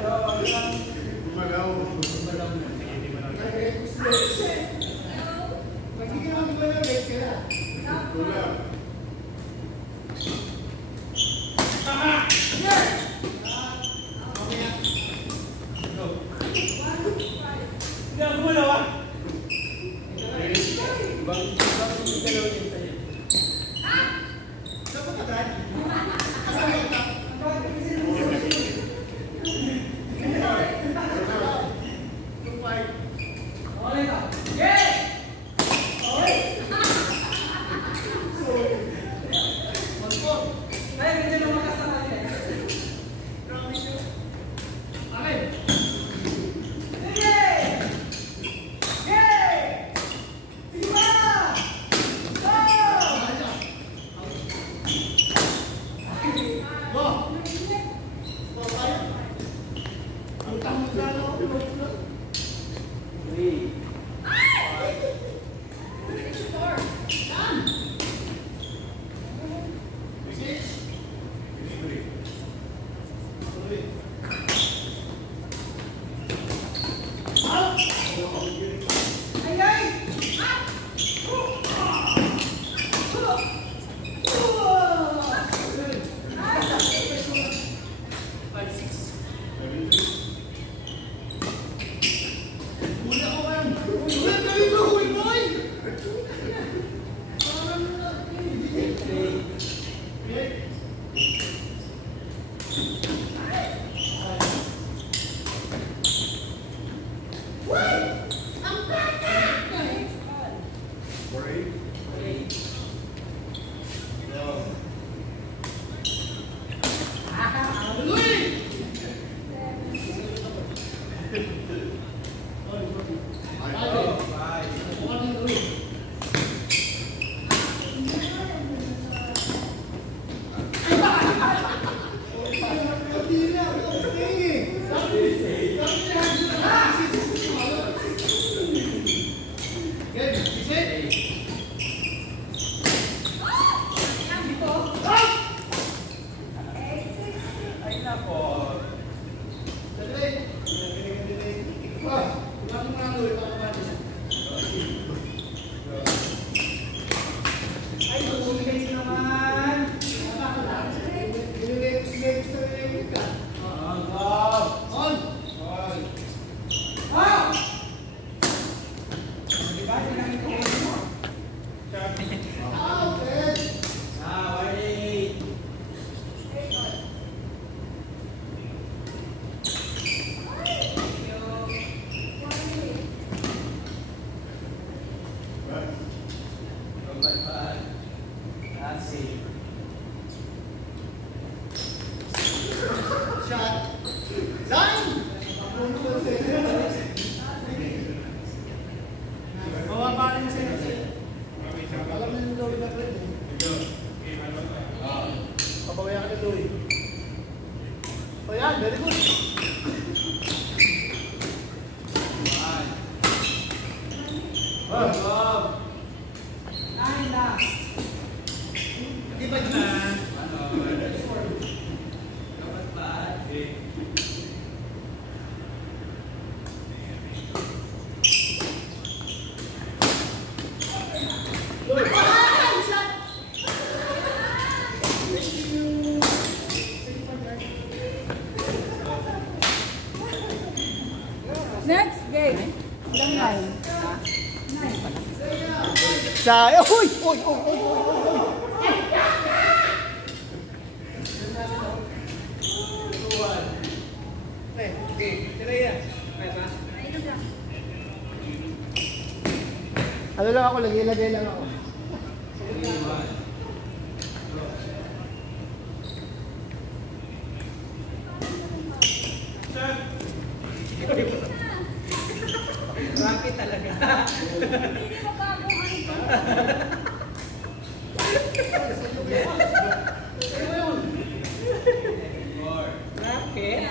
Wow! Sayang. Uy! Uy! Uy! Uy! Ano lang ako, lagay lang ako. Rocky talaga. Hindi mo kabuhan ito. Rocket?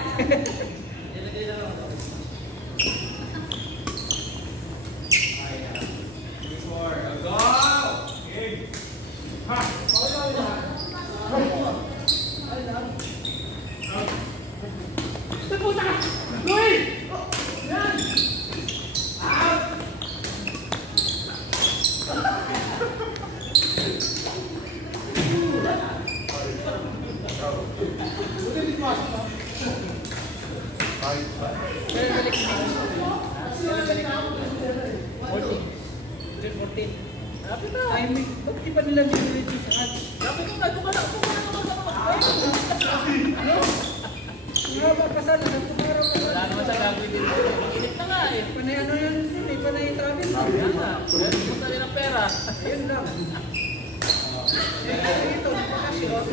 Kailan balik ako? 14. 14. Lapit na. Timing. Ba't di pa nila diretso sa akin? Lapit na tayo. Kumala ko na naman sa mga. Ano? Nga ba pasal? Ang tumaraw na Wala naman siya gagawin din. Init na nga eh. Panay ano yan? Hindi panay travel. Yan na. Pwede mo sa rin ang pera. Ayun lang. Ito, bakasyon.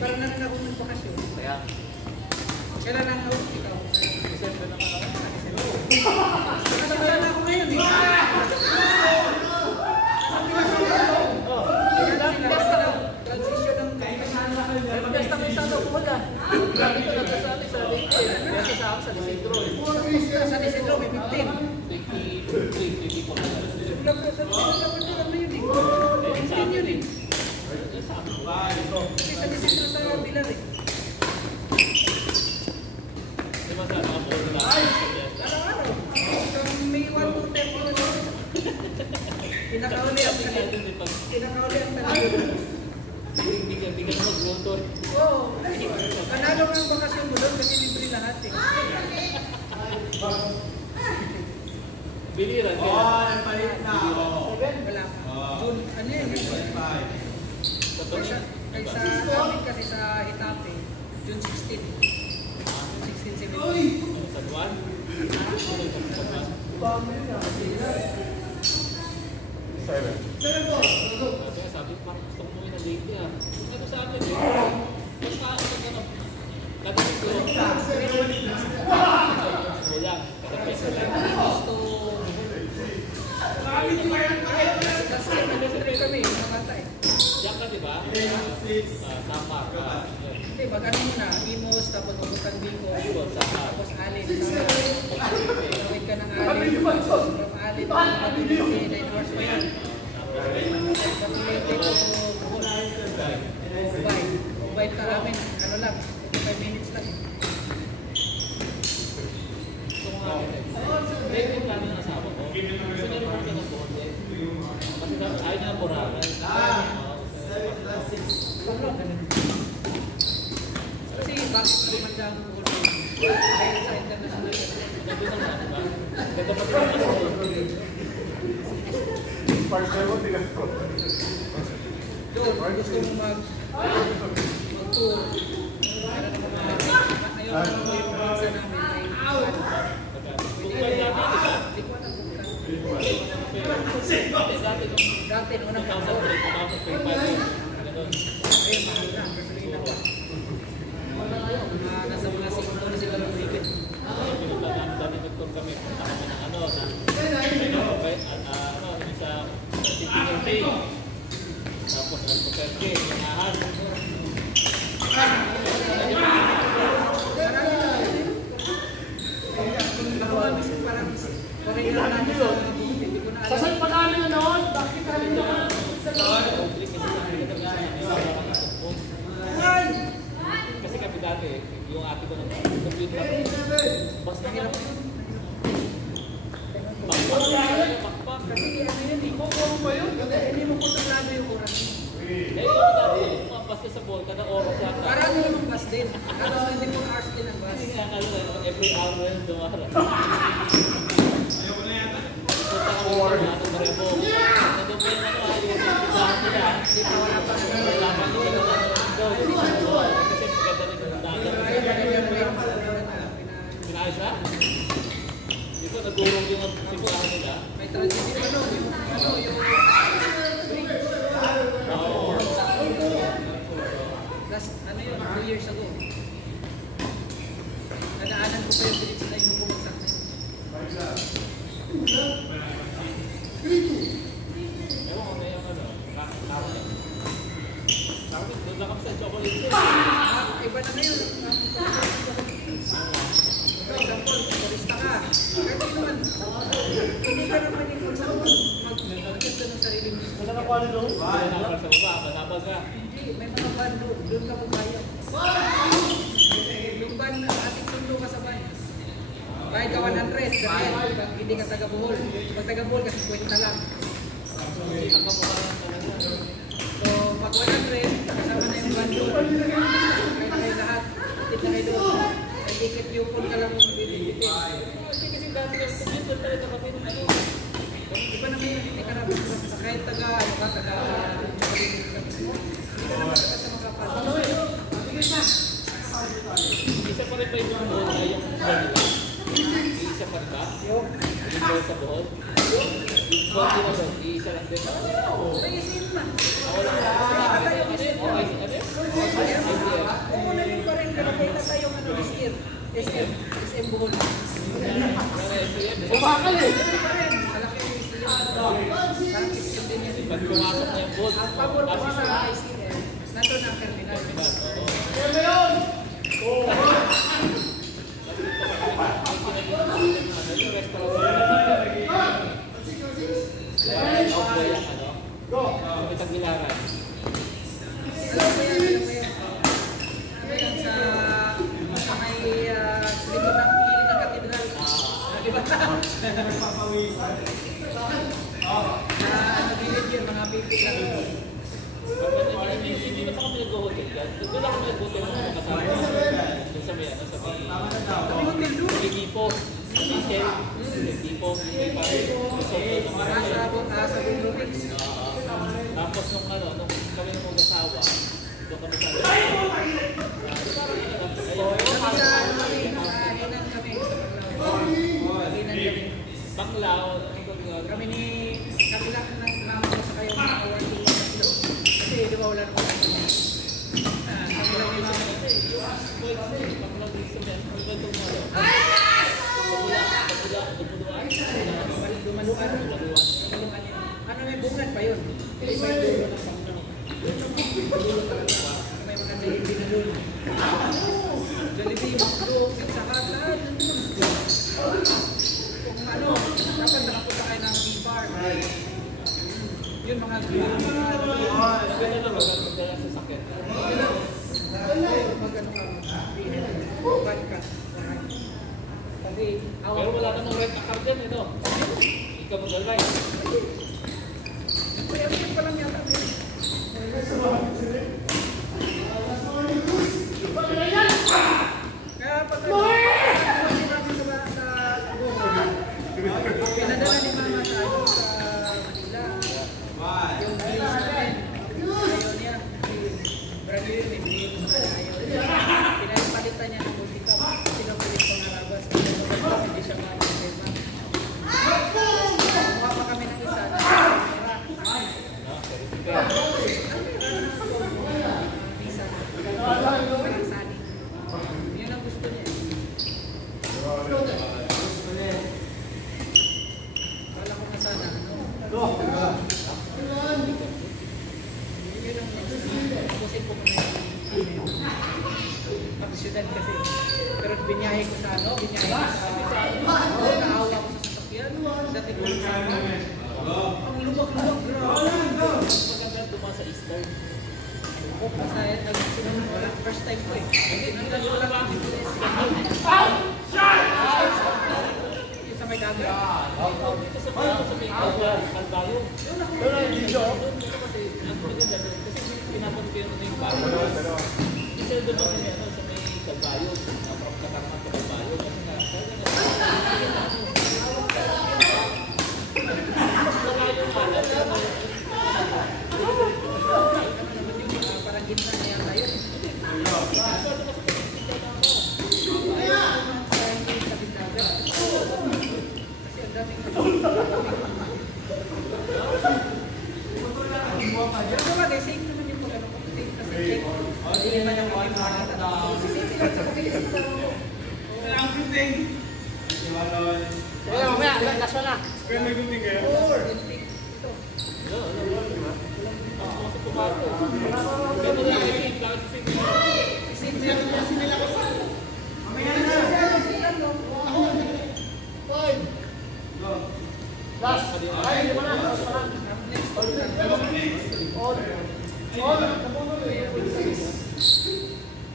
Parang na rin ako magbakasyon. Kaya. Kailan ang out ikaw? Siyempre naman ako. Nakasama ako ngayon eh. Oh. Transition ng Magkasta mo isa daw po dyan. Grabe ko na sa akin sa dito eh. Kaya sa akin sa Disidro eh. Sa Disidro, may 15. 23, 24 na lang. Sa Disidro na yun eh. 15 yun eh. Kasi sa Disidro sa Bilar eh. Di ba sa mga board na Araw-araw. May 1 to 10 ko na. Pinakauli ang talaga. Bigyan mo mag-motor. Oo. Panalo mo yung bakasyon mo doon kasi libre lahat eh. Biliran. Palit na. Wala ka. June, ano yun? Kaysa amin kasi sa Hitape, June 16. June 16, 17. San Juan? Sabi ko parang gusto ko umuwi ng late ah. Ano sa akin eh? Mas maaaring ano. Katabi ko. Wala. Katabi ko lang. Gusto. Last time, nag-trip kami, mga bata eh. Diyan ka diba? Samar ka. Hindi, mag-ano muna, Imos, tapos Mabutan Bicol, tapos Alin. Tawid ka ng Alin. From Alin, Mabilite, 9 hours pa yan. Mabilite to Ubay. Ubay ka amin, ano lang, 5 minutes lang. Gusto ko nga. May yung plano ng asawa ko. Gusto niya rin natin ng bonde. Kasi ayaw niya ng Boracay. Kasi bakit limanda ang buhol? Dahil sa international. Ganda na nga, diba? Ganda pa rin ako. Doon, gusto mo mag-tour. Meron ako ayaw ko yung bansa namin. Bukay dati, diba? Hindi ko alam kung Dati nung dati, noong unang panahon. 2003, 2005. Ganun. Ayun, mahal na. Gasolina ko. Nasa mga siguro na sila ng David. Pinunta namin dati nag-tour kami. Punta kami ng ano, yung sa City Campaign. Tapos Albuquerque, Yanahan. Saan pa namin noon? Bakit kami noon? Kasi kami dati, yung ate ko nung complete na. Basta hirap. Bakpak. Kasi ano yun eh. Kung ba yun? Hindi mo kontrolado yung oras. Eh, kami dati, mga basta sa ball, kada oras yata. Para ano namang bus din. Halos 24 hours din ang bus. Kasi nga every hour na yung dumara. Punta kami sa mga Marebo. Nandun pa yung ano, yung pindahan nila. Hindi pa wala pa naman. Wala pa nila na nandun. Kasi maganda rin yung dagat. Ayun, maganda rin. Pinayos na? Dito, nagurong yung simulahan nila. May transition yung bridge. Oo. Last, ano yun, 2 years ago. Nadaanan ko pa yung bridge na yung bumagsak na yun. Ewan ko na yung ano, karoon niya. Sabi, doon lang kami sa chocolate. Iba na ngayon. Example, turista ka. Kahit naman, hindi ka naman yung mag-agad ka ng sarili mo. Wala na kwalo doon? Wala na sa baba, manapal ka. Hindi, may mga van doon ka magbayad. Yung van, ating sundo ka sa van. Bayad ka 100, ganyan. Pag hindi ka taga-Bohol. Pag taga-Bohol kasi kwenta lang. Ang kamukha lang talaga. So, pag 100, kasama na yung van doon. Kaya na kayo lahat. Tip na kayo doon. 5 Ticket yupon ka lang kung bibili. Kasi dati yung computer talaga kami ng ano. Di ba naman yung hindi ka na basta kahit taga, ano ka, taga, hindi ka naman basta makapal. Isa pa rin ba yung buhol na yung formula? Isa pa rin ba? Yung buhol sa buhol? Yung buhol na doon, isa lang din. May isin na. Wala ka. Ano yung isin? Okay, ano? Kukunanin pa rin, pero kita tayong ano, SM buhol. Bumakal eh. Malaki yung isin. Parang isin din yan. Pag pumasok na yung buhol, Ang pabor ko sa isin eh, nato ng terminal. Yan na yun! Tagbilaran. Alam mo yan, alam mo yan. Ano yan sa may likod ng piling ng katedral. Di ba? Ano gilid yun, mga pipi lang yun. Hindi na pa kami nag-hotel dyan. Doon lang kami nag-hotel ng mga kasama. Doon sa may ano, sa may... Kami hotel doon. May Gipo. May Kel. May Gipo. May Pare. Sa Bunglo Mix. Tapos nung ano, nung kami ng mag-asawa, doon kami sa... Kami sa Hinan kami. Hinan kami. Banglao. Kami ni Nabilak ng mama ko sa kayo mga working tatlo. Kasi di ba wala naman kami. Nabilak ni mama ko. Dumaluan. Ano may bungan pa yun? Hindi pa yung dulo ng Banglao. Dulo talaga. May mga Jollibee na dulo. Jollibee yung dulo. Sa kata. Kung ano, dapat nakapunta kayo ng bar. Yun mga Maganda na magdala sa sakit. magano ka. Ban ka. Kasi Pero wala namang rent a car dyan, ito. Ikaw mag-drive. Kaya yun pa lang yata. Kaya pag pinadala ni mama sa ano sa Manila. Yung bills namin. Ayaw niya. Brand new yun. Ibigay ko sa kanya. Ayaw niya. Pinapalitan niya ng multicam. Sinukulit ko nga labas. Hindi siya ma-problema. Kuha pa kami ng isa na visa. Walang sani. Yun ang gusto niya. Wala ko na sana. Yun ang tapusin po kami. Pag-syudad kasi. Pero binyahe ko sa ano? Binyahe ko sa naawa ko sa sasakyan. Dati ko sa ano. Ang lumag-lumag. Maganda dumaan sa Eastern. First time ko eh. Tinanggal ko lang ang GPS. Yung sa may dami. Dito sa may Calvario. Pero yung video. Kasi ang maganda doon, kasi pinapunti ko yung bago. Isa doon sa may ano, sa may Calvario. From Katarman to Calvario. Kasi nga, Parang gitna niya tayo. Kasi ang daming pero bagay, safe naman yung pag-ano ko. Safe kasi safe. Hindi naman yung mga nakakata. Safe lang sa kasi sa mo. Ang gunting. Kaya mamaya, last one na. Kaya may gunting kayo? Ito. Safe na yung kasi nila ko. Mamaya na. Ako. Five. Last. Ay, di ba na? Next. All.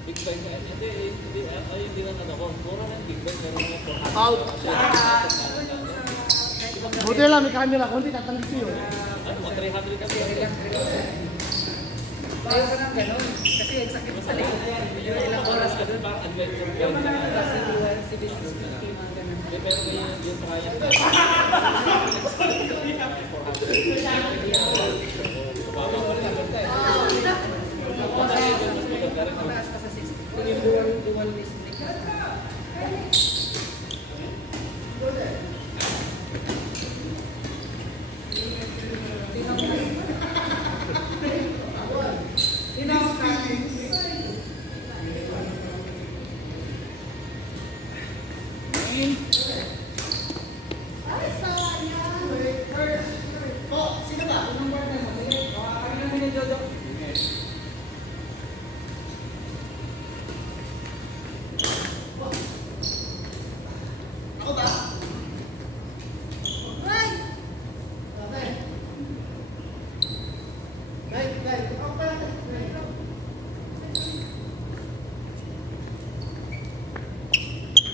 Big bang na hindi lang ano ko. Puro na big bang pero na Out. Buti lang, may camera. Kunti tatanggi ko yun. ano, 300 kasi. Ayaw ko ng gano'n. Kasi ang sakit sa likod. Ilang oras ka doon. Parang adventure. pero yung Triumph na. 400. Baba pa rin. Maganda eh. Mataas pa sa 60. Yung dual listening. Okay.